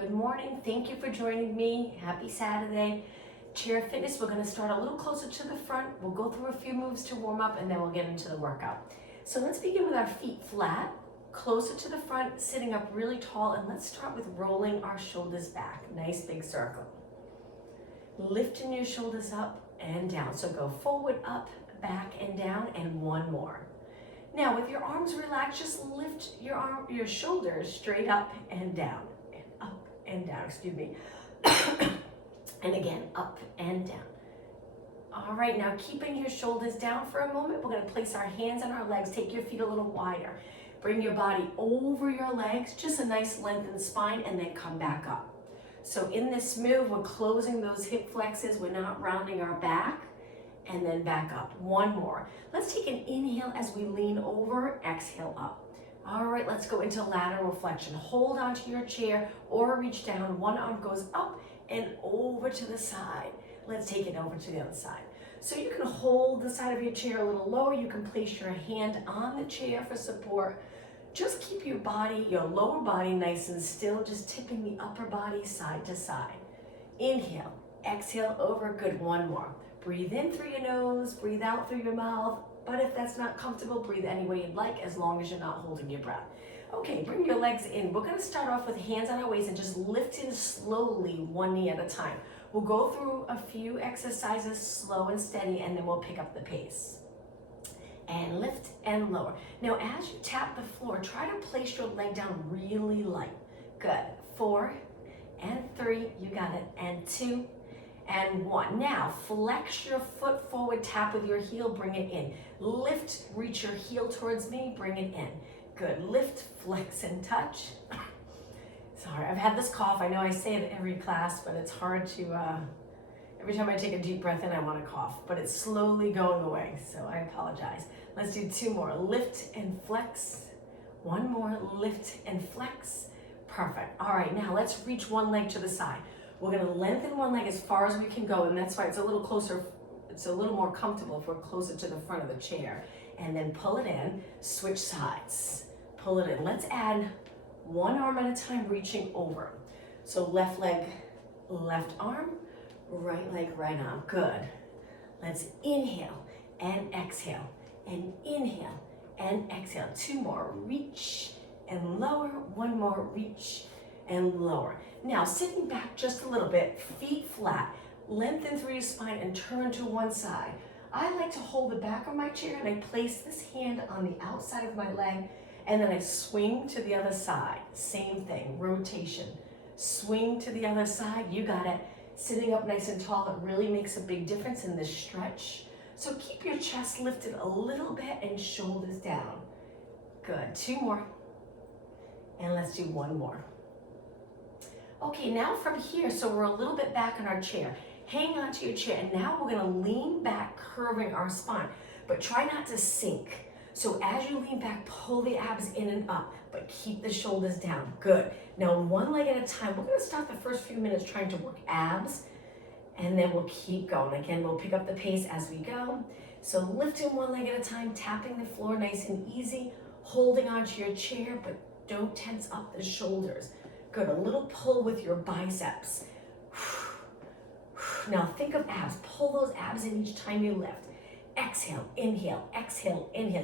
Good morning. Thank you for joining me. Happy Saturday. Chair fitness, we're going to start a little closer to the front. We'll go through a few moves to warm up and then we'll get into the workout. So let's begin with our feet flat, closer to the front, sitting up really tall, and let's start with rolling our shoulders back. Nice big circle. Lifting your shoulders up and down. So go forward, up, back, and down, and one more. Now with your arms relaxed, just lift your shoulders straight up and down, and up and down, excuse me. And again, up and down. All right, now keeping your shoulders down for a moment, we're gonna place our hands on our legs, take your feet a little wider. Bring your body over your legs, just a nice lengthened spine, and then come back up. So in this move, we're closing those hip flexors, we're not rounding our back, and then back up. One more. Let's take an inhale as we lean over, exhale up. All right, let's go into lateral flexion. Hold onto your chair or reach down. One arm goes up and over to the side. Let's take it over to the other side. So you can hold the side of your chair a little lower. You can place your hand on the chair for support. Just keep your body, your lower body nice and still, just tipping the upper body side to side. Inhale, exhale over, good, one more. Breathe in through your nose, breathe out through your mouth, but if that's not comfortable, breathe any way you'd like, as long as you're not holding your breath. Okay, bring your legs in. We're gonna start off with hands on our waist and just lifting slowly, one knee at a time. We'll go through a few exercises slow and steady, and then we'll pick up the pace. And lift and lower. Now, as you tap the floor, try to place your leg down really light. Good. 4 and 3, you got it, and 2 and 1. Now, flex your foot forward, tap with your heel, bring it in. Lift, reach your heel towards me, bring it in. Good, lift, flex, and touch. Sorry, I've had this cough. I know I say it every class, but it's hard to, every time I take a deep breath in, I want to cough, but it's slowly going away, so I apologize. Let's do 2 more. Lift and flex. 1 more, lift and flex. Perfect. All right, now let's reach one leg to the side. We're gonna lengthen one leg as far as we can go, and that's why it's a little closer, it's a little more comfortable if we're closer to the front of the chair. And then pull it in, switch sides. Pull it in. Let's add one arm at a time, reaching over. So left leg, left arm, right leg, right arm. Good. Let's inhale and exhale, and inhale and exhale. 2 more, reach and lower. 1 more, reach and lower. Now, sitting back just a little bit, feet flat, lengthen through your spine and turn to one side. I like to hold the back of my chair and I place this hand on the outside of my leg, and then I swing to the other side. Same thing, rotation. Swing to the other side, you got it. Sitting up nice and tall, it really makes a big difference in this stretch. So keep your chest lifted a little bit and shoulders down. Good, 2 more. And let's do 1 more. Okay, now from here, so we're a little bit back in our chair. Hang on to your chair, and now we're gonna lean back, curving our spine, but try not to sink. So as you lean back, pull the abs in and up, but keep the shoulders down. Good. Now, one leg at a time. We're gonna start the first few minutes trying to work abs, and then we'll keep going. Again, we'll pick up the pace as we go. So lifting one leg at a time, tapping the floor nice and easy, holding onto your chair, but don't tense up the shoulders. Good, a little pull with your biceps. Now think of abs. Pull those abs in each time you lift. Exhale, inhale,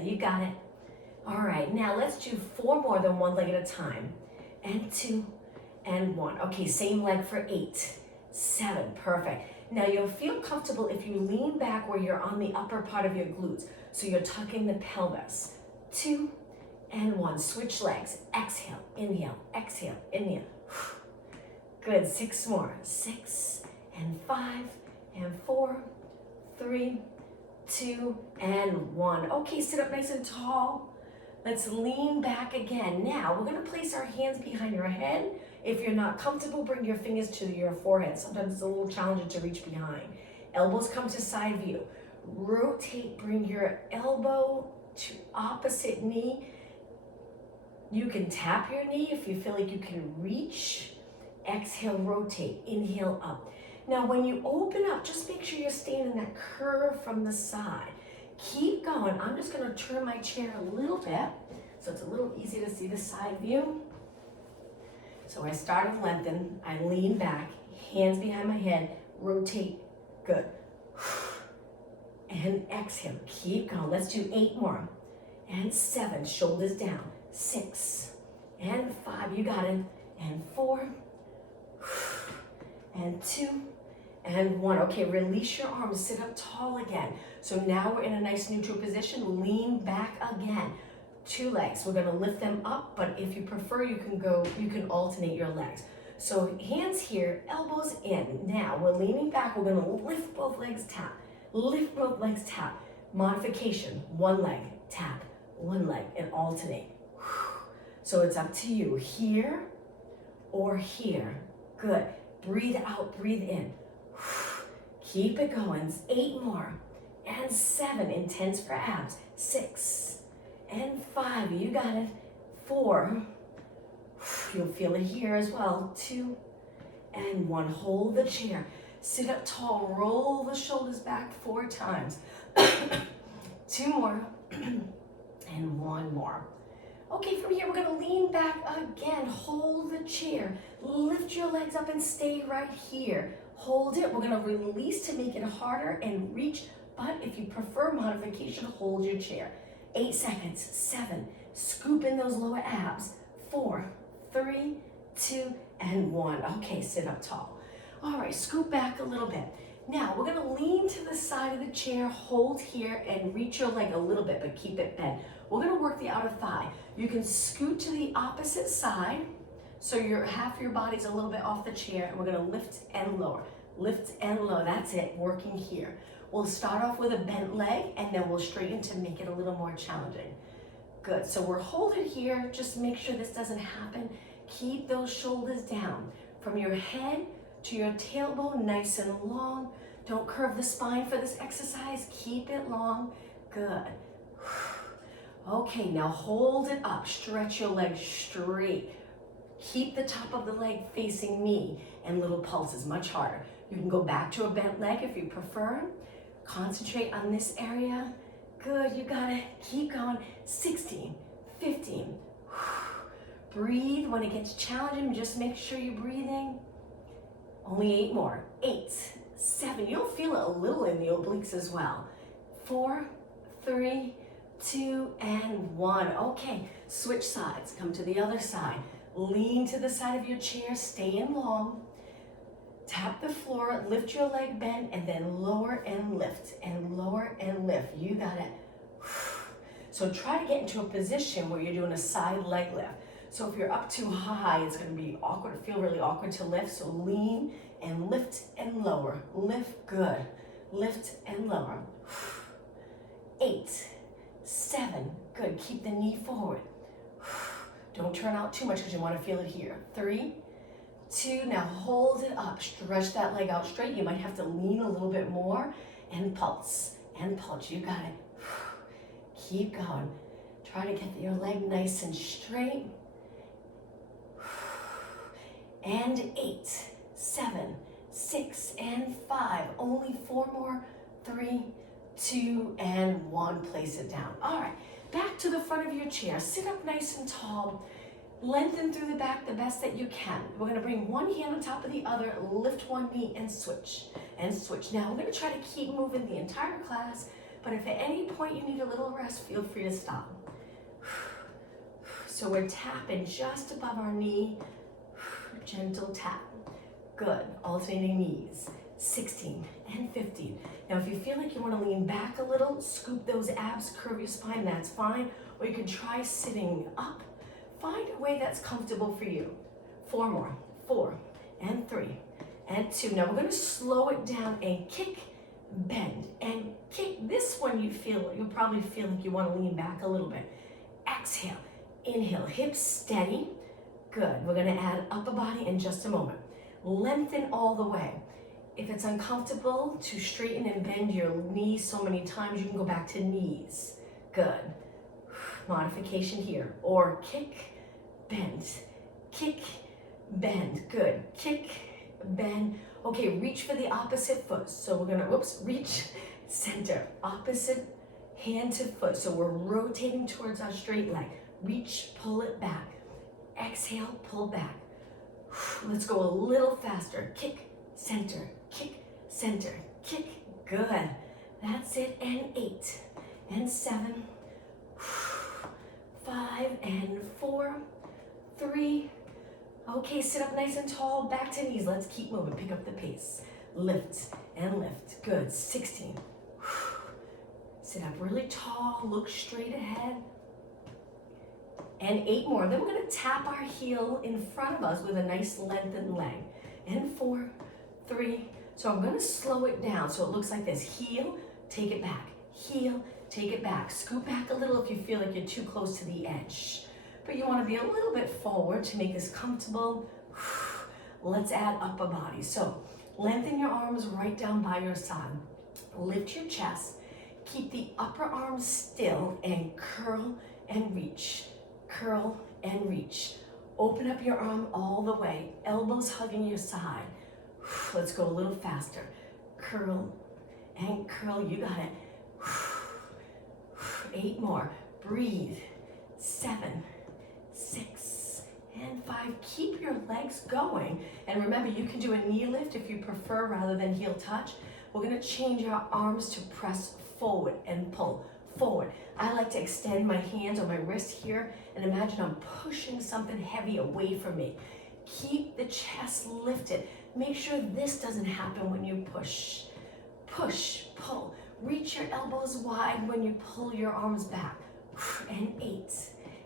you got it. All right, now let's do 4 more than one leg at a time. And 2 and 1. Okay, same leg for 8, 7, perfect. Now you'll feel comfortable if you lean back where you're on the upper part of your glutes. So you're tucking the pelvis. 2 and 1, switch legs. Exhale, inhale, inhale. Good, 6 more. 6 and 5 and 4, 3, 2 and 1. Okay, sit up nice and tall. Let's lean back again. Now we're gonna place our hands behind your head. If you're not comfortable, bring your fingers to your forehead. Sometimes it's a little challenging to reach behind. Elbows come to side view. Rotate, bring your elbow to opposite knee. You can tap your knee if you feel like you can reach. Exhale, rotate, inhale up. Now when you open up, just make sure you're staying in that curve from the side. Keep going. I'm just gonna turn my chair a little bit so it's a little easier to see the side view. So I start with lengthen, I lean back, hands behind my head, rotate, good. And exhale, keep going. Let's do 8 more. And 7, shoulders down. 6, and 5, you got it. And 4, and 2, and 1. Okay, release your arms, sit up tall again. So now we're in a nice neutral position, lean back again. 2 legs, we're gonna lift them up, but if you prefer, you can alternate your legs. So hands here, elbows in. Now we're leaning back, we're gonna lift both legs, tap. Lift both legs, tap. Modification, 1 leg, tap, 1 leg, and alternate. So it's up to you, here or here. Good, breathe out, breathe in. Keep it going, 8 more, and 7, intense for abs. 6, and 5, you got it. 4, you'll feel it here as well. 2, and 1, hold the chair. Sit up tall, roll the shoulders back 4 times. 2 more, and 1 more. Okay, from here, we're gonna lean back again. Hold the chair. Lift your legs up and stay right here. Hold it. We're gonna release to make it harder and reach, but if you prefer modification, hold your chair. 8 seconds, 7, scoop in those lower abs. 4, 3, 2, and 1. Okay, sit up tall. All right, scoop back a little bit. Now, we're gonna lean to the side of the chair, hold here, and reach your leg a little bit, but keep it bent. We're gonna work the outer thigh. You can scoot to the opposite side, so half your body's a little bit off the chair, and we're gonna lift and lower. Lift and lower, that's it, working here. We'll start off with a bent leg, and then we'll straighten to make it a little more challenging. Good, so we're holding here, just make sure this doesn't happen. Keep those shoulders down. From your head to your tailbone, nice and long. Don't curve the spine for this exercise, keep it long. Good. Okay, now hold it up, stretch your legs straight. Keep the top of the leg facing me, and little pulses, much harder. You can go back to a bent leg if you prefer. Concentrate on this area. Good, you got it, keep going. 16, 15. Breathe when it gets challenging, just make sure you're breathing. Only 8 more, 8, 7, you'll feel it a little in the obliques as well. 4, 3, 2, and 1. Okay, switch sides, come to the other side. Lean to the side of your chair, stay in long. Tap the floor, lift your leg bent, and then lower and lift, and lower and lift. You got it. So try to get into a position where you're doing a side leg lift. So if you're up too high, it's gonna be awkward, feel really awkward to lift. So lean and lift and lower. Lift, good. Lift and lower. 8, 7, good. Keep the knee forward. Don't turn out too much because you want to feel it here. 3, 2, now hold it up. Stretch that leg out straight. You might have to lean a little bit more and pulse. And pulse, you got it. Keep going. Try to get your leg nice and straight. And 8, 7, 6, and 5. Only 4 more. 3, 2, and 1. Place it down. All right, back to the front of your chair. Sit up nice and tall. Lengthen through the back the best that you can. We're gonna bring one hand on top of the other, lift one knee, and switch. And switch. Now, we're gonna try to keep moving the entire class, but if at any point you need a little rest, feel free to stop. So we're tapping just above our knee. Gentle tap. Good. Alternating knees. 16 and 15. Now, if you feel like you want to lean back a little, scoop those abs, curve your spine, that's fine. Or you can try sitting up. Find a way that's comfortable for you. 4 more. 4 and 3 and 2. Now, we're going to slow it down and kick, bend, and kick. This one you'll probably feel like you want to lean back a little bit. Exhale. Inhale. Hips steady. Good. We're going to add upper body in just a moment. Lengthen all the way. If it's uncomfortable to straighten and bend your knees so many times, you can go back to knees. Good. Modification here. Or kick, bend, kick, bend. Good. Kick, bend. Okay, reach for the opposite foot. So we're going to, reach, center, opposite hand to foot. So we're rotating towards our straight leg. Reach, pull it back. Exhale, pull back. Let's go a little faster. Kick, center, kick, center, kick. Good. That's it. And 8 and 7, 5 and 4, 3. Okay, sit up nice and tall, back to knees. Let's keep moving. Pick up the pace. Lift and lift. Good. 16. Sit up really tall, look straight ahead. And 8 more. Then we're going to tap our heel in front of us with a nice lengthened leg. And 4, 3. So I'm going to slow it down so it looks like this. Heel, take it back. Heel, take it back. Scoot back a little if you feel like you're too close to the edge. But you want to be a little bit forward to make this comfortable. Let's add upper body. So lengthen your arms right down by your side. Lift your chest. Keep the upper arm still and curl and reach. Curl and reach. Open up your arm all the way. Elbows hugging your side. Let's go a little faster. Curl and curl. You got it. 8 more. Breathe. 7, 6, and 5. Keep your legs going. And remember, you can do a knee lift if you prefer rather than heel touch. We're going to change our arms to press forward and pull forward. I like to extend my hands or my wrist here and imagine I'm pushing something heavy away from me. Keep the chest lifted. Make sure this doesn't happen when you push. Push, pull. Reach your elbows wide when you pull your arms back. And 8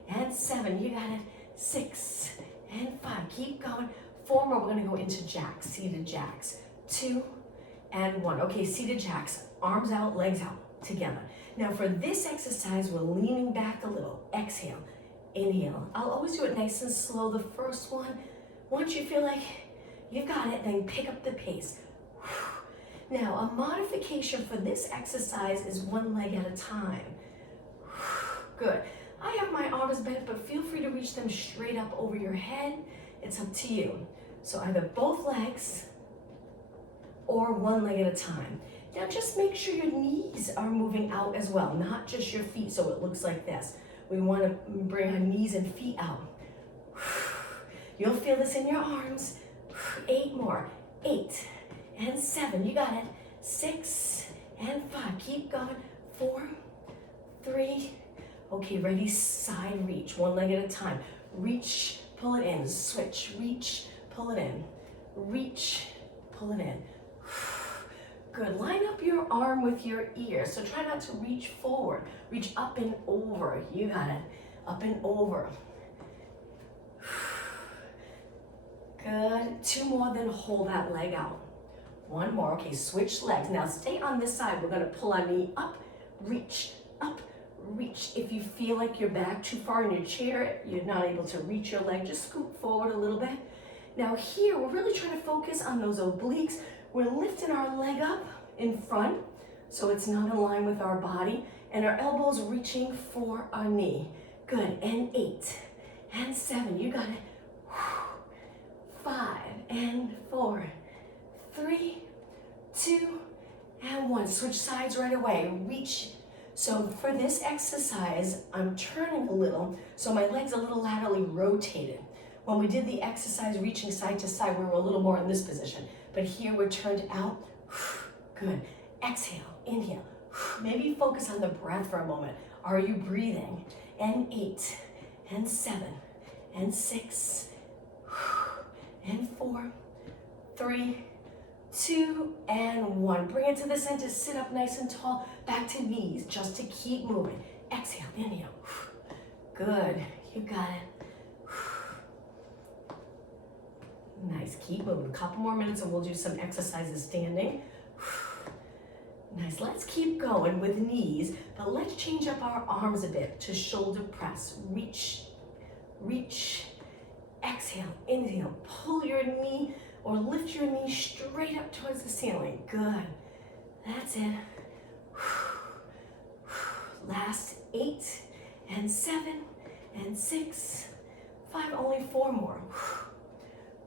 and 7. You got it. 6 and 5. Keep going. 4 more. We're going to go into jacks, seated jacks. 2 and 1. Okay, seated jacks. Arms out, legs out together. Now for this exercise, we're leaning back a little. Exhale, inhale. I'll always do it nice and slow. The first one, once you feel like you've got it, then pick up the pace. Now, a modification for this exercise is one leg at a time. Good. I have my arms bent, but feel free to reach them straight up over your head. It's up to you. So either both legs or one leg at a time. Now just make sure your knees are moving out as well, not just your feet so it looks like this. We want to bring our knees and feet out. You'll feel this in your arms. 8 more. 8 and 7. You got it. 6 and 5. Keep going. 4, 3. Okay, ready, side reach. One leg at a time. Reach, pull it in. Switch, reach, pull it in. Reach, pull it in. Good. Line up your arm with your ear. So try not to reach forward. Reach up and over. You got it. Up and over. Good. 2 more, then hold that leg out. 1 more. Okay, switch legs. Now stay on this side. We're going to pull our knee up, reach, up, reach. If you feel like you're back too far in your chair, you're not able to reach your leg, just scoot forward a little bit. Now here, we're really trying to focus on those obliques. We're lifting our leg up in front, so it's not in line with our body, and our elbows reaching for our knee. Good. And 8 and 7. You got it. 5 and 4, 3, 2, and 1. Switch sides right away. Reach. So for this exercise, I'm turning a little, so my leg's a little laterally rotated. When we did the exercise reaching side to side, we were a little more in this position. But here we're turned out. Good. Exhale, inhale. Maybe focus on the breath for a moment. Are you breathing? And 8 and 7 and 6 and 4, 3, 2, and 1. Bring it to the center. Sit up nice and tall. Back to knees just to keep moving. Exhale, inhale. Good. You got it. Nice. Keep moving. A couple more minutes and we'll do some exercises standing. Nice. Let's keep going with knees, but let's change up our arms a bit to shoulder press. Reach, reach. Exhale, inhale. Pull your knee or lift your knee straight up towards the ceiling. Good. That's it. Last 8 and 7 and 6, 5, only 4 more.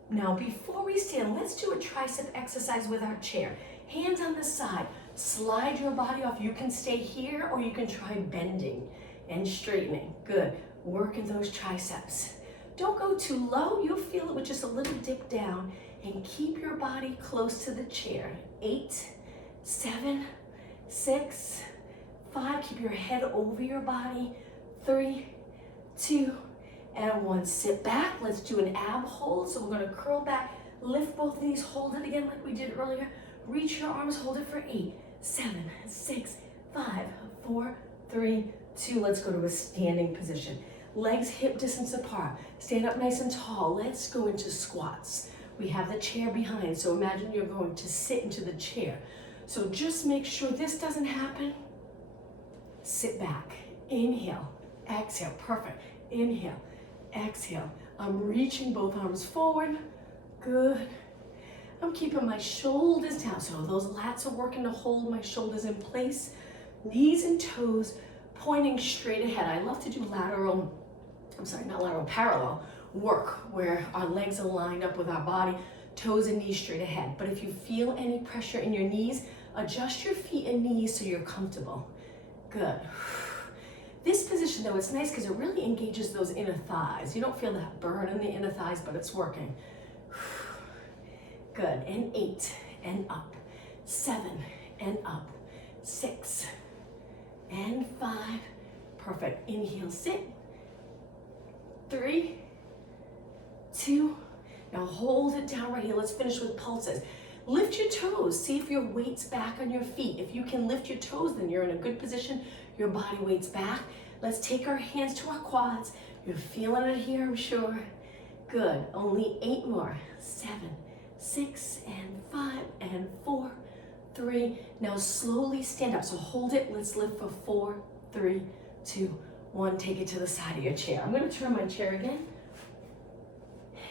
Now, before we stand, let's do a tricep exercise with our chair. Hands on the side. Slide your body off. You can stay here or you can try bending and straightening. Good. Working those triceps. Don't go too low. You'll feel it with just a little dip down, and keep your body close to the chair. 8, 7, 6, 5. Keep your head over your body. 3, 2, and 1. Sit back. Let's do an ab hold. So we're going to curl back, lift both of these, hold it again like we did earlier. Reach your arms, hold it for 8, 7, 6, 5, 4, 3, 2. Let's go to a standing position. Legs hip distance apart. Stand up nice and tall. Let's go into squats. We have the chair behind, so imagine you're going to sit into the chair. So just make sure this doesn't happen. Sit back. Inhale. Exhale. Perfect. Inhale. Exhale. I'm reaching both arms forward. Good. I'm keeping my shoulders down. So those lats are working to hold my shoulders in place. Knees and toes pointing straight ahead. I love to do parallel work where our legs are lined up with our body, toes and knees straight ahead. But if you feel any pressure in your knees, adjust your feet and knees so you're comfortable. Good. This position though, it's nice because it really engages those inner thighs. You don't feel that burn in the inner thighs, but it's working. Good. And 8 and up. 7 and up. 6 and 5. Perfect. Inhale, sit. 3, 2. Now hold it down right here. Let's finish with pulses. Lift your toes. See if your weight's back on your feet. If you can lift your toes, then you're in a good position. Your body weight's back. Let's take our hands to our quads. You're feeling it here, I'm sure. Good. Only 8 more. 7, 6, and 5, and 4, 3. Now slowly stand up. So hold it. Let's lift for 4, 3, 2, 1. Take it to the side of your chair. I'm going to turn my chair again.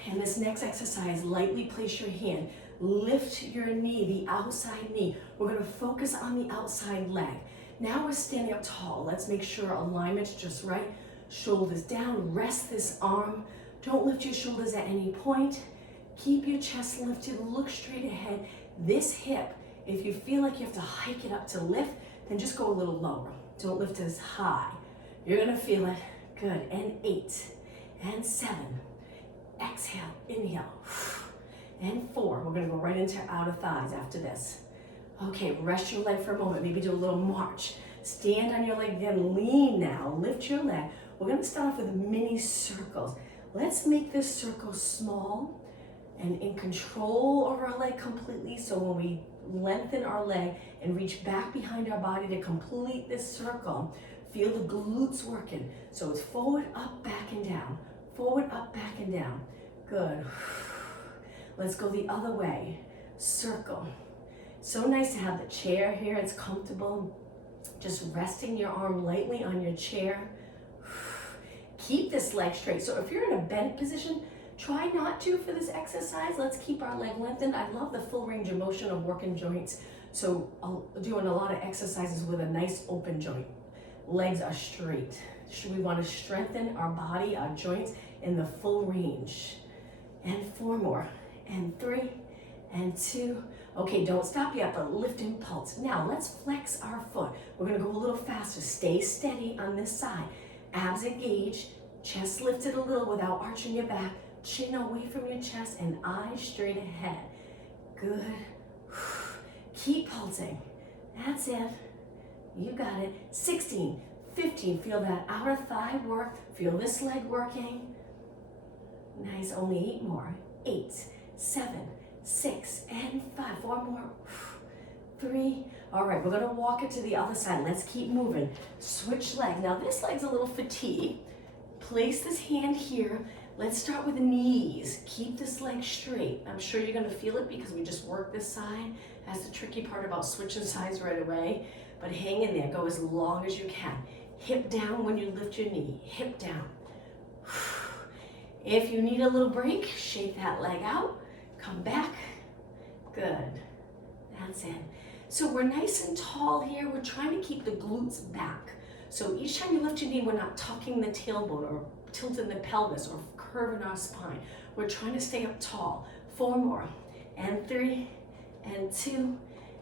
And this next exercise, lightly place your hand. Lift your knee, the outside knee. We're going to focus on the outside leg. Now we're standing up tall. Let's make sure alignment's just right. Shoulders down. Rest this arm. Don't lift your shoulders at any point. Keep your chest lifted. Look straight ahead. This hip, if you feel like you have to hike it up to lift, then just go a little lower. Don't lift as high. You're going to feel it. Good. And 8 and 7. Exhale. Inhale. And 4. We're going to go right into outer thighs after this. Okay, rest your leg for a moment. Maybe do a little march. Stand on your leg, then lean now. Lift your leg. We're going to start off with mini circles. Let's make this circle small and in control of our leg completely. So when we lengthen our leg and reach back behind our body to complete this circle, feel the glutes working. So it's forward, up, back, and down. Forward, up, back, and down. Good. Let's go the other way. Circle. So nice to have the chair here. It's comfortable. Just resting your arm lightly on your chair. Keep this leg straight. So if you're in a bent position, try not to for this exercise. Let's keep our leg lengthened. I love the full range of motion of working joints. So I'm doing a lot of exercises with a nice open joint. Legs are straight. We want to strengthen our body, our joints in the full range. And 4 more. And 3 and 2. Okay, don't stop yet, but lift and pulse. Now let's flex our foot. We're gonna go a little faster. Stay steady on this side. Abs engaged, chest lifted a little without arching your back. Chin away from your chest and eyes straight ahead. Good. Keep pulsing. That's it. You got it. 16, 15. Feel that outer thigh work. Feel this leg working. Nice. Only 8 more. 8, 7, 6, and 5. 4 more. 3. All right, we're gonna walk it to the other side. Let's keep moving. Switch leg. Now this leg's a little fatigued. Place this hand here. Let's start with the knees. Keep this leg straight. I'm sure you're gonna feel it because we just worked this side. That's the tricky part about switching sides right away. But hang in there, go as long as you can. Hip down when you lift your knee. Hip down. If you need a little break, shake that leg out. Come back. Good. That's it. So we're nice and tall here. We're trying to keep the glutes back. So each time you lift your knee, we're not tucking the tailbone or tilting the pelvis or curving our spine. We're trying to stay up tall. 4 more. And 3, and 2,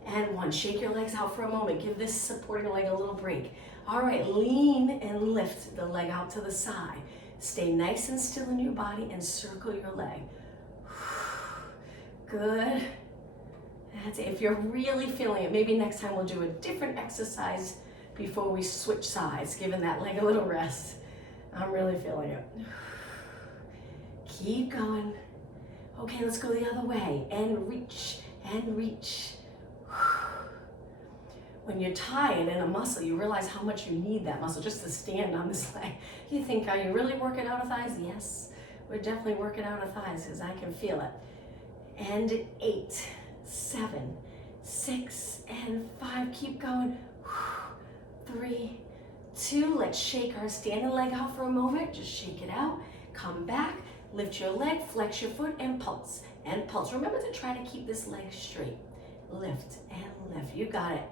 and 1. Shake your legs out for a moment. Give this supporting leg a little break. All right, lean and lift the leg out to the side. Stay nice and still in your body and circle your leg. Good. That's it. If you're really feeling it, maybe next time we'll do a different exercise before we switch sides, giving that leg a little rest. I'm really feeling it. Keep going. Okay, let's go the other way. And reach, and reach. When you're tired in a muscle, you realize how much you need that muscle just to stand on this leg. You think, are you really working out our thighs? Yes, we're definitely working out our thighs because I can feel it. And 8, 7, 6, and 5. Keep going. 3, 2. Let's shake our standing leg out for a moment. Just shake it out. Come back. Lift your leg, flex your foot, and pulse. And pulse. Remember to try to keep this leg straight. Lift and lift. You got it.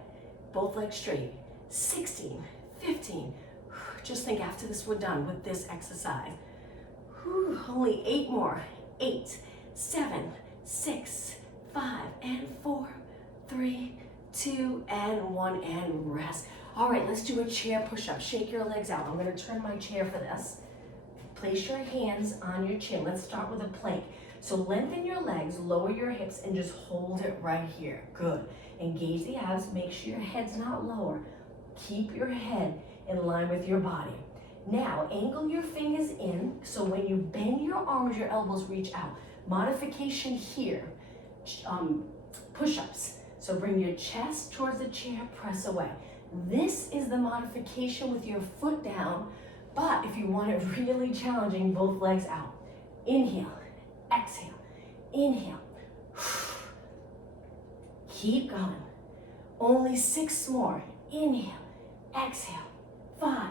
Both legs straight. 16, 15. Just think after this we're done with this exercise. Only 8 more. 8, 7, 6, 5, and 4, 3, 2, and 1, and rest. All right, let's do a chair push-up. Shake your legs out. I'm gonna turn my chair for this. Place your hands on your chin. Let's start with a plank. So lengthen your legs, lower your hips, and just hold it right here. Good. Engage the abs. Make sure your head's not lower. Keep your head in line with your body. Now, angle your fingers in, so when you bend your arms, your elbows reach out. Modification here, push-ups. So bring your chest towards the chair, press away. This is the modification with your foot down, but if you want it really challenging, both legs out. Inhale, exhale, inhale. Keep going. Only 6 more. Inhale, exhale. 5,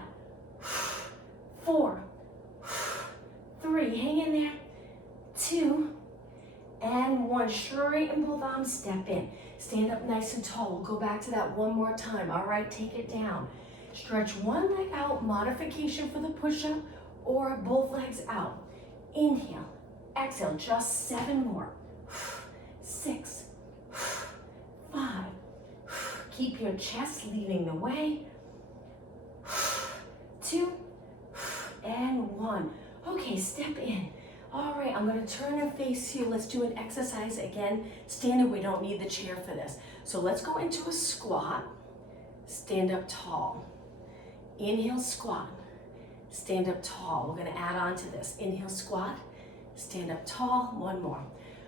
4, 3. Hang in there. 2, and 1. Straighten both arms, step in. Stand up nice and tall. We'll go back to that one more time. All right, take it down. Stretch one leg out, modification for the push-up, or both legs out. Inhale, exhale, just 7 more. 6, 5. Keep your chest leading the way. 2, and 1. Okay, step in. All right, I'm gonna turn and face you. Let's do an exercise again. Standing, we don't need the chair for this. So let's go into a squat. Stand up tall. Inhale, squat. Stand up tall. We're gonna add on to this. Inhale, squat. Stand up tall. 1 more.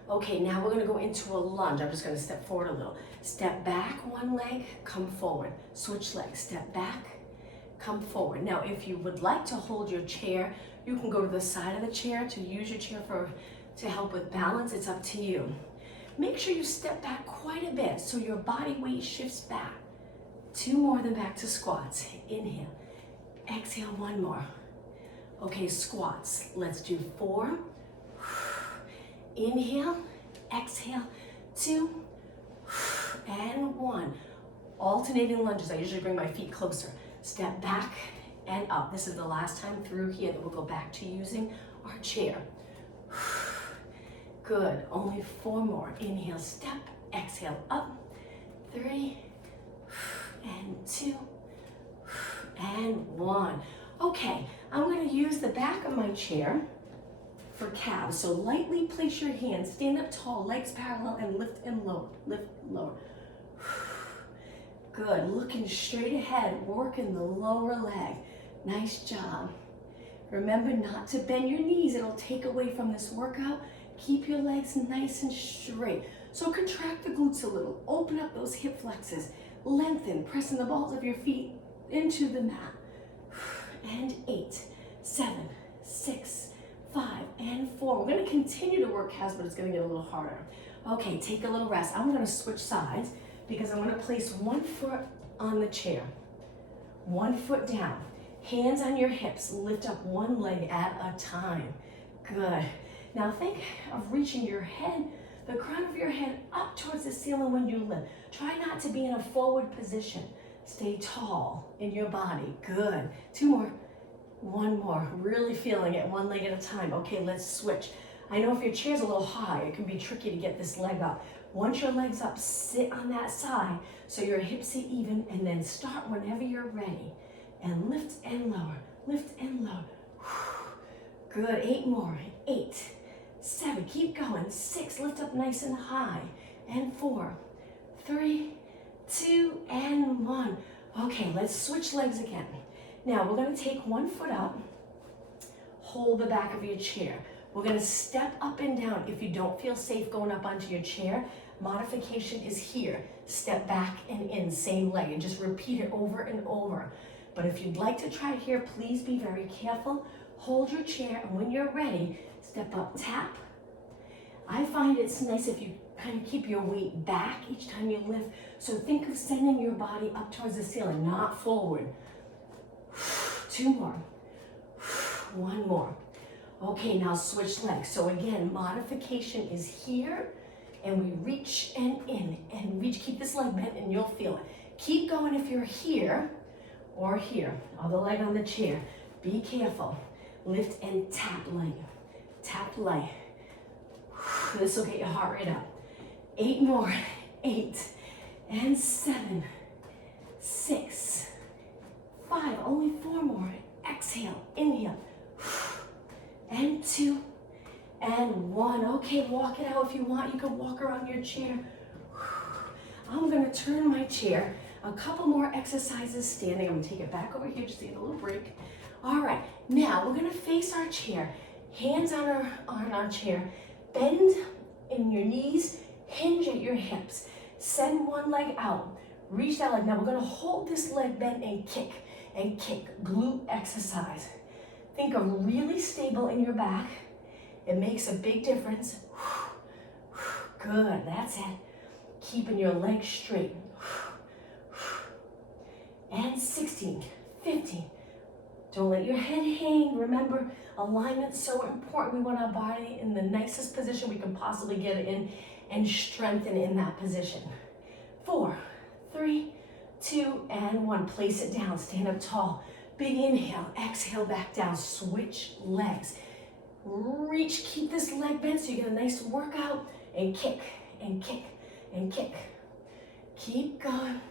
Okay, now we're gonna go into a lunge. I'm just gonna step forward a little. Step back, 1 leg, come forward. Switch legs, step back, come forward. Now, if you would like to hold your chair, you can go to the side of the chair to use your chair to help with balance. It's up to you. Make sure you step back quite a bit so your body weight shifts back. 2 more, then back to squats. Inhale, exhale, 1 more. Okay, squats. Let's do 4. Inhale, exhale, 2, and 1. Alternating lunges. I usually bring my feet closer. Step back and up. This is the last time through here that we'll go back to using our chair. Good. Only 4 more. Inhale, step, exhale, up. 3, and 2, and 1. Okay, I'm going to use the back of my chair for calves. So lightly place your hands, stand up tall, legs parallel, and lift and lower. Lift, lower. Good. Looking straight ahead, working the lower leg. Nice job. Remember not to bend your knees. It'll take away from this workout. Keep your legs nice and straight. So contract the glutes a little. Open up those hip flexors. Lengthen, pressing the balls of your feet into the mat. And 8, 7, 6, 5, and 4. We're going to continue to work calves, but it's going to get a little harder. Okay, take a little rest. I'm going to switch sides because I'm going to place 1 foot on the chair. 1 foot down. Hands on your hips. Lift up 1 leg at a time. Good. Now think of reaching your head, the crown of your head up towards the ceiling when you lift. Try not to be in a forward position. Stay tall in your body. Good. 2 more. 1 more. Really feeling it. 1 leg at a time. Okay, let's switch. I know if your chair's a little high, it can be tricky to get this leg up. Once your leg's up, sit on that side so your hips sit even, and then start whenever you're ready. And lift and lower. Lift and lower. Good, 8 more. 8, 7, keep going. 6, lift up nice and high. And 4, 3, 2, and 1. Okay, let's switch legs again. Now we're gonna take one foot up, hold the back of your chair. We're gonna step up and down. If you don't feel safe going up onto your chair, modification is here. Step back and in, same leg, and just repeat it over and over. But if you'd like to try it here, please be very careful. Hold your chair, and when you're ready, step up, tap. I find it's nice if you kind of keep your weight back each time you lift. So think of sending your body up towards the ceiling, not forward. 2 more. 1 more. Okay, now switch legs. So again, modification is here, and we reach and in, and reach. Keep this leg bent, and you'll feel it. Keep going if you're here or here. Other leg on the chair. Be careful. Lift and tap light. Tap light. This will get your heart rate up. 8 more. 8 and 7, 6, 5. Only 4 more. Exhale. Inhale. And 2 and 1. Okay, walk it out if you want. You can walk around your chair. I'm gonna turn my chair. A couple more exercises standing. I'm gonna take it back over here just to get a little break. All right, now we're gonna face our chair. Hands on our chair. Bend in your knees, hinge at your hips. Send one leg out. Reach that leg. Now we're gonna hold this leg bent and kick, glute exercise. Think of really stable in your back. It makes a big difference. Good, that's it. Keeping your legs straight. And 16, 15. Don't let your head hang. Remember, alignment's so important. We want our body in the nicest position we can possibly get it in and strengthen in that position. 4, 3, 2, and 1. Place it down, stand up tall. Big inhale, exhale back down, switch legs. Reach, keep this leg bent so you get a nice workout, and kick, and kick, and kick. Keep going.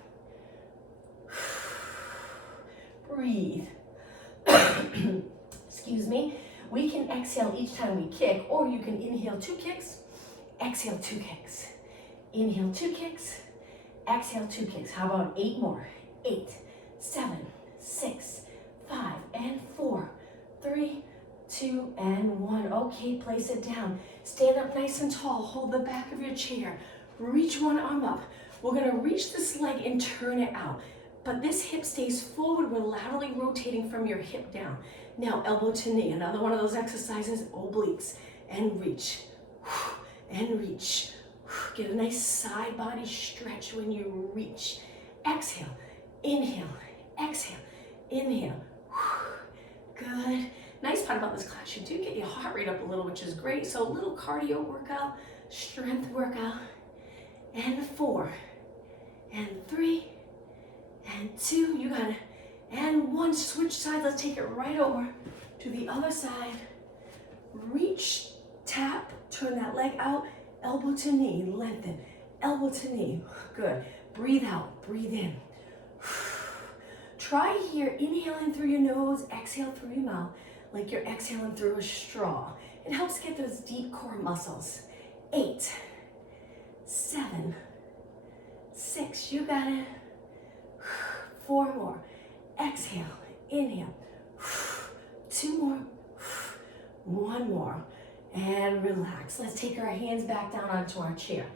Breathe. Excuse me. We can exhale each time we kick, or you can inhale 2 kicks, exhale 2 kicks. Inhale 2 kicks, exhale 2 kicks. How about 8 more? 8, 7, 6, 5, and 4, 3, 2, and 1. Okay, place it down. Stand up nice and tall. Hold the back of your chair. Reach one arm up. We're gonna reach this leg and turn it out. But this hip stays forward. We're laterally rotating from your hip down. Now, elbow to knee. Another one of those exercises, obliques. And reach. And reach. Get a nice side body stretch when you reach. Exhale. Inhale. Exhale. Inhale. Good. Nice part about this class, you do get your heart rate up a little, which is great. So a little cardio workout, strength workout. And 4. And 3. And 2, you got it. And 1, switch sides. Let's take it right over to the other side. Reach, tap, turn that leg out, elbow to knee, lengthen, elbow to knee. Good. Breathe out, breathe in. Try here, inhaling through your nose, exhale through your mouth, like you're exhaling through a straw. It helps get those deep core muscles. 8, 7, 6, you got it. 4 more. Exhale, inhale. 2 more. 1 more. And relax. Let's take our hands back down onto our chair.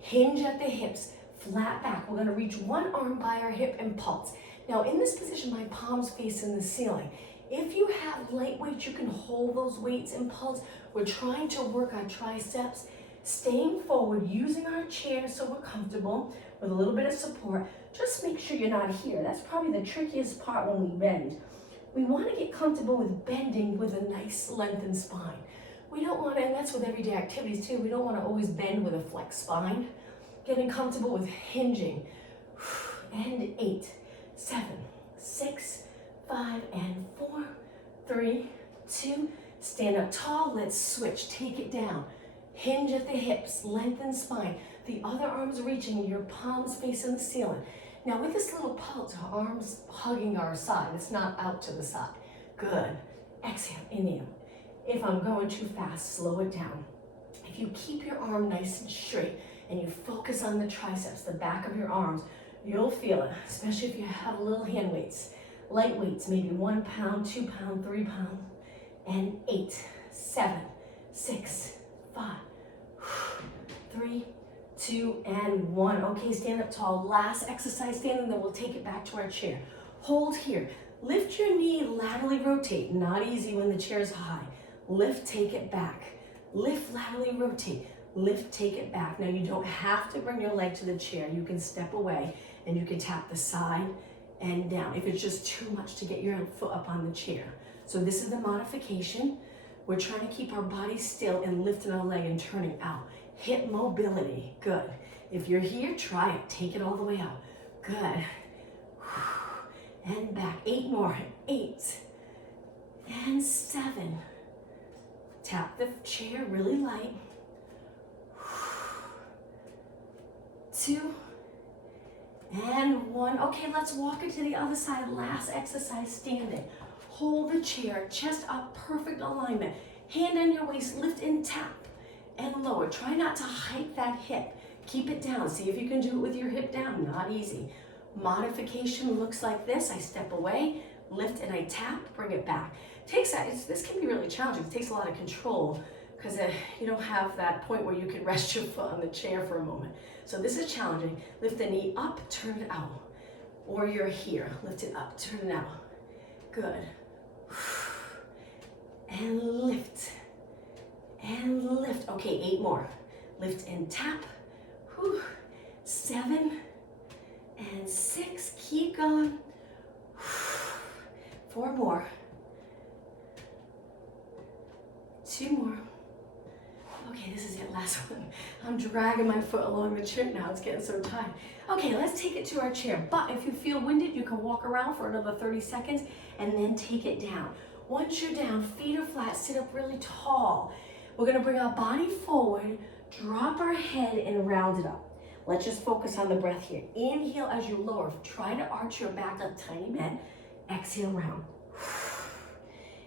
Hinge at the hips, flat back. We're gonna reach one arm by our hip and pulse. Now in this position, my palms facing the ceiling. If you have light weights, you can hold those weights and pulse. We're trying to work our triceps, staying forward, using our chair so we're comfortable with a little bit of support. Just make sure you're not here. That's probably the trickiest part when we bend. We want to get comfortable with bending with a nice lengthened spine. We don't want to, and that's with everyday activities too, we don't want to always bend with a flexed spine. Getting comfortable with hinging. And 8, 7, 6, 5, and 4, 3, 2, stand up tall. Let's switch, take it down. Hinge at the hips, lengthen spine. The other arm's reaching, your palms facing the ceiling. Now with this little pulse, our arms hugging our side. It's not out to the side. Good. Exhale, inhale. If I'm going too fast, slow it down. If you keep your arm nice and straight and you focus on the triceps, the back of your arms, you'll feel it, especially if you have little hand weights. Light weights, maybe 1 pound, 2 pound, 3 pound, and 8, 7, 6, 5, 3, 2, and 1. Okay, stand up tall. Last exercise standing, then we'll take it back to our chair. Hold here. Lift your knee, laterally rotate. Not easy when the chair is high. Lift, take it back. Lift, laterally rotate. Lift, take it back. Now you don't have to bring your leg to the chair. You can step away and you can tap the side and down if it's just too much to get your foot up on the chair. So this is the modification. We're trying to keep our body still and lifting our leg and turning out. Hip mobility, good. If you're here, try it. Take it all the way out. Good. And back. 8 more. 8 and 7. Tap the chair really light. 2 and 1. Okay, let's walk it to the other side. Last exercise standing. Hold the chair, chest up, perfect alignment. Hand on your waist, lift and tap and lower. Try not to hike that hip. Keep it down. See if you can do it with your hip down. Not easy. Modification looks like this. I step away, lift and I tap, bring it back. This can be really challenging. It takes a lot of control because you don't have that point where you can rest your foot on the chair for a moment. So this is challenging. Lift the knee up, turn it out. Or you're here, lift it up, turn it out. Good. And lift. And lift. Okay, 8 more. Lift and tap. 7 and 6. Keep going. 4 more. 2 more. Okay, this is it, last one. I'm dragging my foot along the chair now. It's getting so tight. Okay, let's take it to our chair. But if you feel winded, you can walk around for another 30 seconds and then take it down. Once you're down, feet are flat, sit up really tall. We're gonna bring our body forward, drop our head and round it up. Let's just focus on the breath here. Inhale as you lower. Try to arch your back a tiny bit. Exhale, round.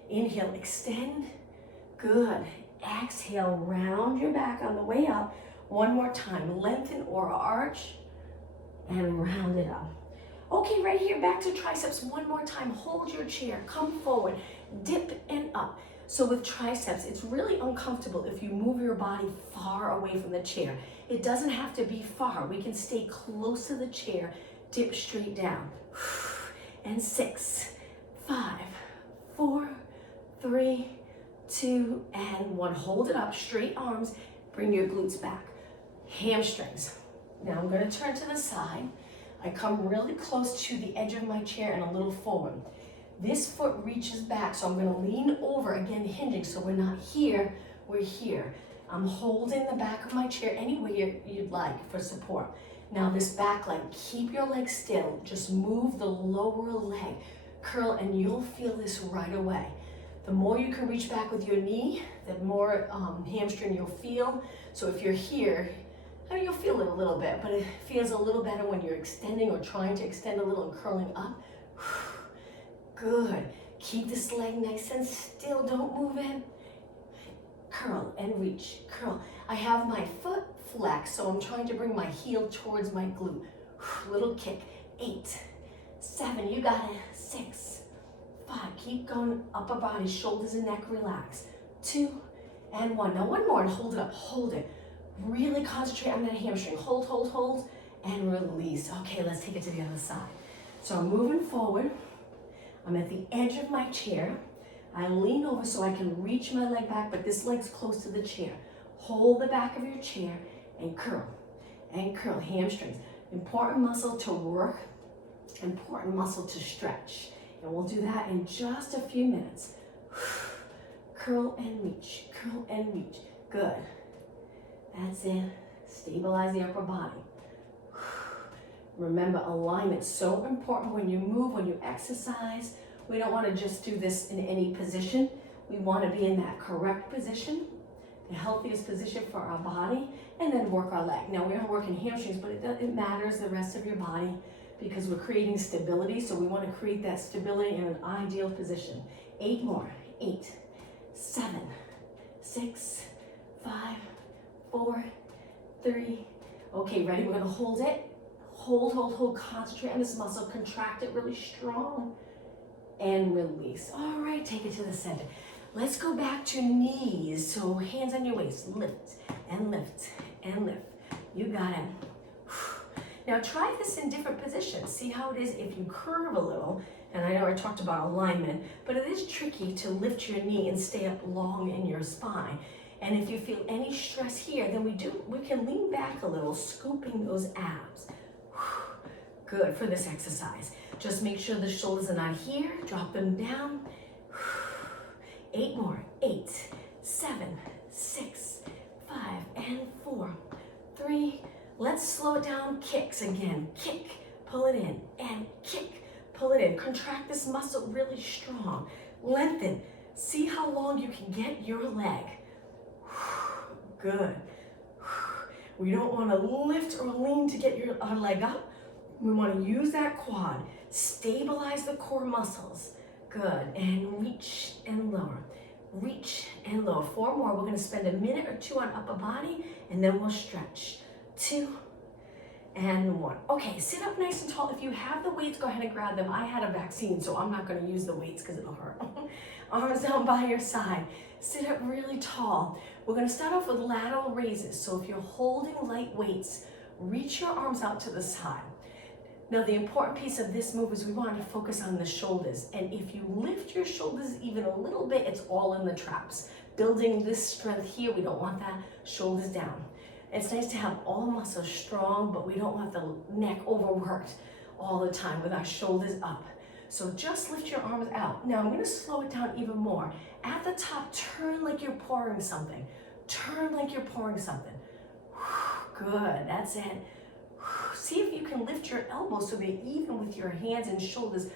Inhale, extend. Good. Exhale, round your back on the way up. One more time. Lengthen or arch and round it up. Okay, right here, back to triceps. One more time. Hold your chair. Come forward. Dip and up. So with triceps, it's really uncomfortable if you move your body far away from the chair. It doesn't have to be far. We can stay close to the chair. Dip straight down. And 6, 5, 4, 3, 2, and 1. Hold it up, straight arms. Bring your glutes back. Hamstrings. Now I'm going to turn to the side. I come really close to the edge of my chair and a little forward. This foot reaches back, so I'm going to lean over, again hinging, so we're not here, we're here. I'm holding the back of my chair anywhere you'd like for support. Now this back leg, keep your leg still. Just move the lower leg, curl, and you'll feel this right away. The more you can reach back with your knee, the more hamstring you'll feel. So if you're here, you'll feel it a little bit, but it feels a little better when you're extending or trying to extend a little and curling up. Good. Keep this leg nice and still. Don't move it. Curl and reach. Curl. I have my foot flexed, so I'm trying to bring my heel towards my glute. Little kick. 8, 7. You got it. 6, 5. Keep going. Upper body, shoulders and neck relax. 2 and 1. Now one more and hold it up. Hold it. Really concentrate on that hamstring. Hold, hold, hold, and release. Okay, let's take it to the other side. So I'm moving forward. I'm at the edge of my chair. I lean over so I can reach my leg back, but this leg's close to the chair. Hold the back of your chair and curl. And curl, hamstrings. Important muscle to work, important muscle to stretch. And we'll do that in just a few minutes. Curl and reach, curl and reach. Good. That's it. Stabilize the upper body. Remember, alignment's so important when you move, when you exercise. We don't want to just do this in any position. We want to be in that correct position, the healthiest position for our body, and then work our leg. Now, we're not working hamstrings, but it matters the rest of your body because we're creating stability, so we want to create that stability in an ideal position. 8 more. 8, 7, 6, 5, 4, 3. Okay, ready? We're gonna hold it. Hold, hold, hold. Concentrate on this muscle. Contract it really strong. And release. All right, take it to the center. Let's go back to knees. So hands on your waist. Lift and lift and lift. You got it. Now try this in different positions. See how it is if you curve a little. And I know I talked about alignment, but it is tricky to lift your knee and stay up long in your spine. And if you feel any stress here, then we can lean back a little, scooping those abs. Good for this exercise. Just make sure the shoulders are not here. Drop them down. 8 more. 8, 7, 6, 5, and 4, 3. Let's slow it down. Kicks again. Kick, pull it in, and kick, pull it in. Contract this muscle really strong. Lengthen. See how long you can get your leg. Good. We don't want to lift or lean to get our leg up. We want to use that quad. Stabilize the core muscles. Good. And reach and lower. Reach and lower. 4 more. We're going to spend a minute or 2 on upper body, and then we'll stretch. 2 and 1. Okay, sit up nice and tall. If you have the weights, go ahead and grab them. I had a vaccine, so I'm not going to use the weights because it'll hurt. Arms down by your side. Sit up really tall. We're going to start off with lateral raises. So if you're holding light weights, reach your arms out to the side. Now the important piece of this move is we want to focus on the shoulders. And if you lift your shoulders even a little bit, it's all in the traps. Building this strength here, we don't want that. Shoulders down. It's nice to have all muscles strong, but we don't want the neck overworked all the time with our shoulders up. So just lift your arms out. Now I'm going to slow it down even more. At the top, turn like you're pouring something. Turn like you're pouring something. Good, that's it. See if you can lift your elbows so they're even with your hands and shoulders,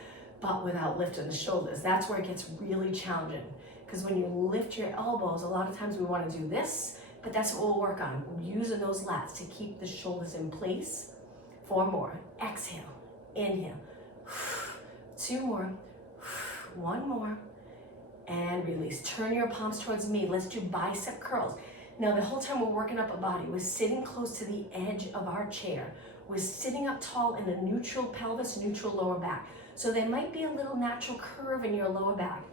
but without lifting the shoulders. That's where it gets really challenging. Because when you lift your elbows, a lot of times we want to do this, but that's what we'll work on. Using those lats to keep the shoulders in place. 4 more. Exhale. Inhale. 2 more. 1 more. And release. Turn your palms towards me. Let's do bicep curls. Now the whole time we're working up a body, we're sitting close to the edge of our chair. We're sitting up tall in a neutral pelvis, neutral lower back. So there might be a little natural curve in your lower back.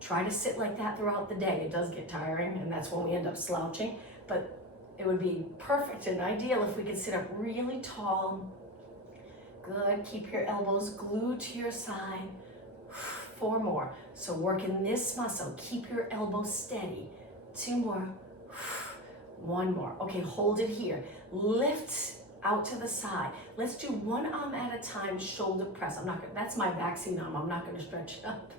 Try to sit like that throughout the day. It does get tiring, and that's when we end up slouching. But it would be perfect and ideal if we could sit up really tall. Good. Keep your elbows glued to your side. 4 more. So working this muscle. Keep your elbows steady. 2 more. 1 more. Okay, hold it here. Lift out to the side. Let's do 1 arm at a time, shoulder press. That's my vaccine arm. I'm not gonna stretch up.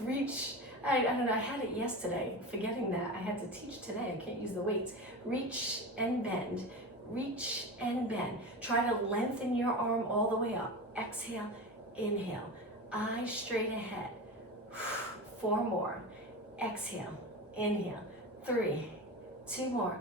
Reach. I don't know, I had it yesterday, forgetting that I had to teach today. I can't use the weights. Reach and bend. Reach and bend. Try to lengthen your arm all the way up. Exhale, inhale. Eyes straight ahead. 4 more. Exhale, inhale. 3, 2 more.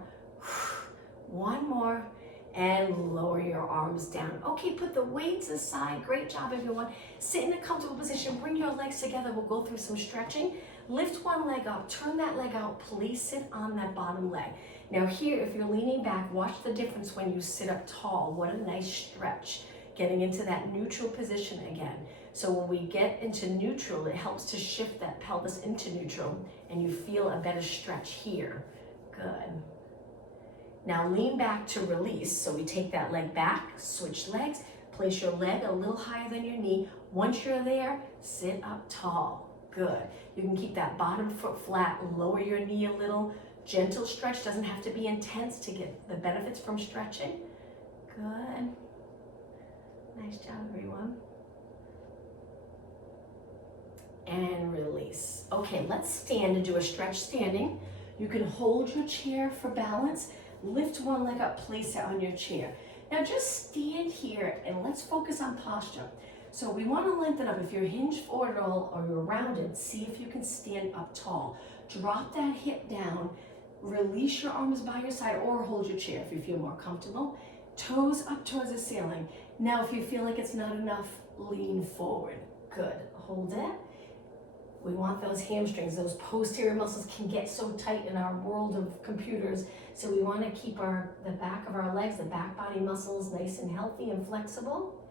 1 more. And lower your arms down. Okay, put the weights aside. Great job, everyone. Sit in a comfortable position. Bring your legs together. We'll go through some stretching. Lift one leg up. Turn that leg out. Place it on that bottom leg. Now here, if you're leaning back, watch the difference when you sit up tall. What a nice stretch. Getting into that neutral position again. So when we get into neutral, it helps to shift that pelvis into neutral, and you feel a better stretch here. Good. Now lean back to release. So we take that leg back, switch legs, place your leg a little higher than your knee. Once you're there, sit up tall. Good. You can keep that bottom foot flat, lower your knee a little. Gentle stretch, doesn't have to be intense to get the benefits from stretching. Good. Nice job, everyone. And release. Okay, let's stand and do a stretch standing. You can hold your chair for balance. Lift one leg up, place it on your chair. Now just stand here and let's focus on posture. So we want to lengthen up. If you're hinged forward or you're rounded, see if you can stand up tall. Drop that hip down. Release your arms by your side or hold your chair if you feel more comfortable. Toes up towards the ceiling. Now if you feel like it's not enough, lean forward. Good. Hold it. We want those hamstrings. Those posterior muscles can get so tight in our world of computers. So we want to keep the back of our legs, the back body muscles nice and healthy and flexible.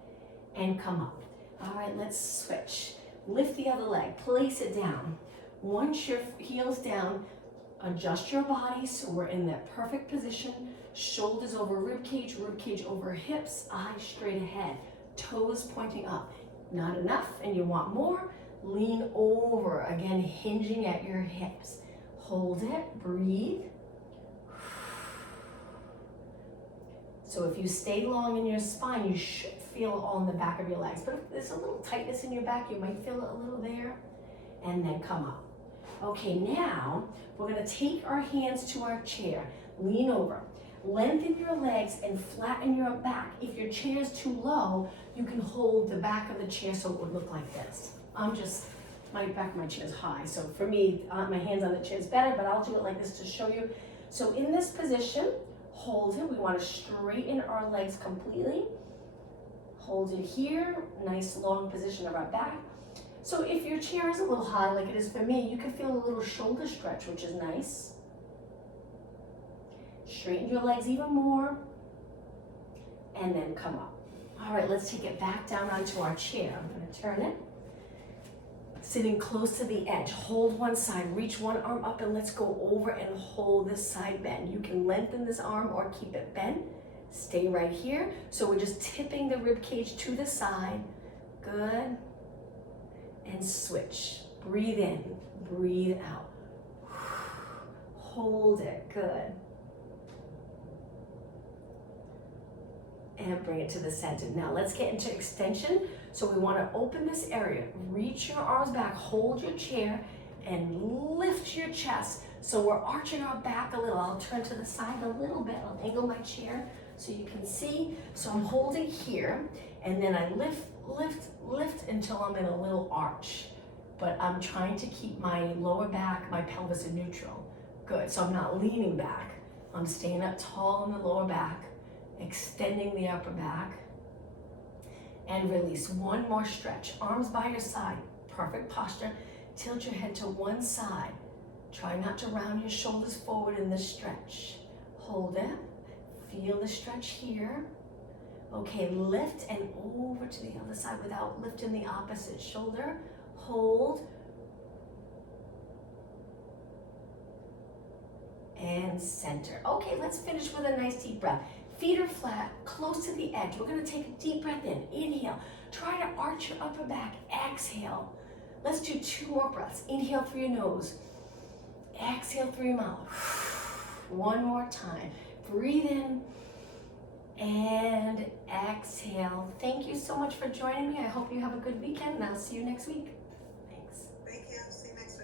And come up. All right, let's switch. Lift the other leg, place it down. Once your heel's down, adjust your body so we're in that perfect position. Shoulders over rib cage over hips, eyes straight ahead, toes pointing up. Not enough and you want more, lean over, again hinging at your hips. Hold it, breathe. So if you stay long in your spine, you should feel it all in the back of your legs. But if there's a little tightness in your back, you might feel it a little there. And then come up. Okay, now we're gonna take our hands to our chair. Lean over. Lengthen your legs and flatten your back. If your chair is too low, you can hold the back of the chair so it would look like this. My back of my chair is high, so for me, my hands on the chair is better, but I'll do it like this to show you. So in this position, hold it. We want to straighten our legs completely. Hold it here, nice long position of our back. So if your chair is a little high, like it is for me, you can feel a little shoulder stretch, which is nice. Straighten your legs even more, and then come up. All right, let's take it back down onto our chair. I'm gonna turn it. Sitting close to the edge, hold one side, reach one arm up, and let's go over and hold this side bend. You can lengthen this arm or keep it bent. Stay right here. So we're just tipping the rib cage to the side. Good. And switch. Breathe in, breathe out. Hold it, good. And bring it to the center. Now let's get into extension. So we want to open this area. Reach your arms back, hold your chair, and lift your chest. So we're arching our back a little. I'll turn to the side a little bit. I'll angle my chair so you can see. So I'm holding here, and then I lift until I'm in a little arch. But I'm trying to keep my lower back, my pelvis in neutral. Good, so I'm not leaning back. I'm staying up tall in the lower back, extending the upper back, and release. One more stretch. Arms by your side, perfect posture. Tilt your head to one side. Try not to round your shoulders forward in this stretch. Hold it. Feel the stretch here. Okay, lift and over to the other side without lifting the opposite shoulder. Hold. And center. Okay, let's finish with a nice deep breath. Feet are flat, close to the edge. We're gonna take a deep breath in. Inhale. Try to arch your upper back. Exhale. Let's do 2 more breaths. Inhale through your nose. Exhale through your mouth. One more time. Breathe in and exhale. Thank you so much for joining me. I hope you have a good weekend, and I'll see you next week.